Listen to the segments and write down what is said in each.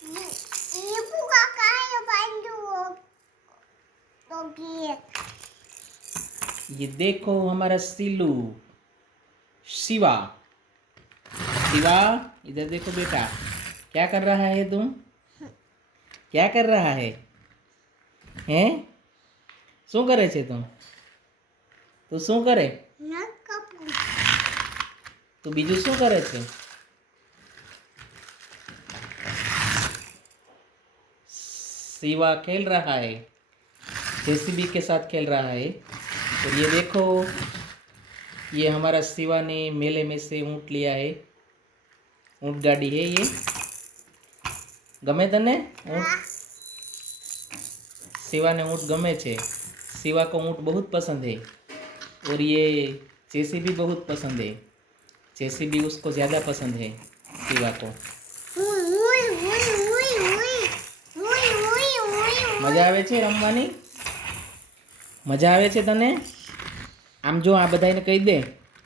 ये पूरा काय बंदू तो ये देखो हमारा सिल्लू शिवा। शिवा इधर देखो बेटा, क्या कर रहा है तुम? क्या कर रहा है? हैं? શું કરે છે તું? તું શું કરે? नट कपू તું બીજું શું કરે છે? शिवा खेल रहा है, जेसीबी के साथ खेल रहा है। और ये देखो, ये हमारा शिवा ने मेले में से ऊँट लिया है। ऊँट गाड़ी है ये। गमे तने ऊँट? शिवा ने ऊँट गमे छे। शिवा को ऊँट बहुत पसंद है। और ये जेसीबी बहुत पसंद है। जेसीबी उसको ज़्यादा पसंद है शिवा को। मजा आवे छे रमवानी? मजा आवे छे तने? आम जो आ बधाने कही दे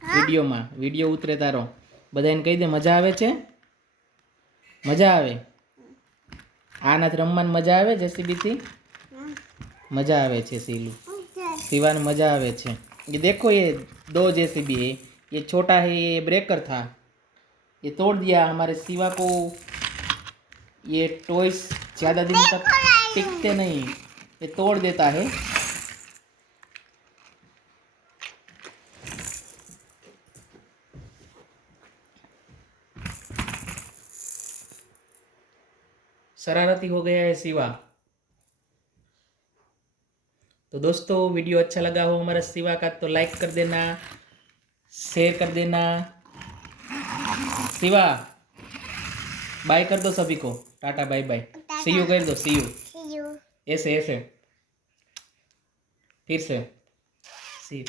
विडियो में, विडियो उतरे तारो, बधाने कही दे मजा आवे छे? मजा आवे? आनाथ रमवान मजा आवे जेसीबी थी? मजा आवे छे सीलू। शिवा ने मजा आवे छे। ये देखो, ये 2 जेसीबी है। ये छोटा है, ये ब्रेकर था, ये तोड़ दिया। हमारे शिवा को ये टॉयस ज़्यादा दिन तक टिकते नहीं, ये तोड़ देता है। शरारती हो गया है शिवा। तो दोस्तों, वीडियो अच्छा लगा हो हमारा शिवा का तो लाइक कर देना, शेयर कर देना। शिवा बाय कर दो सभी को, tata bye bye, see you कर दो, सी यू। ऐसे ऐसे फिर से सी यू।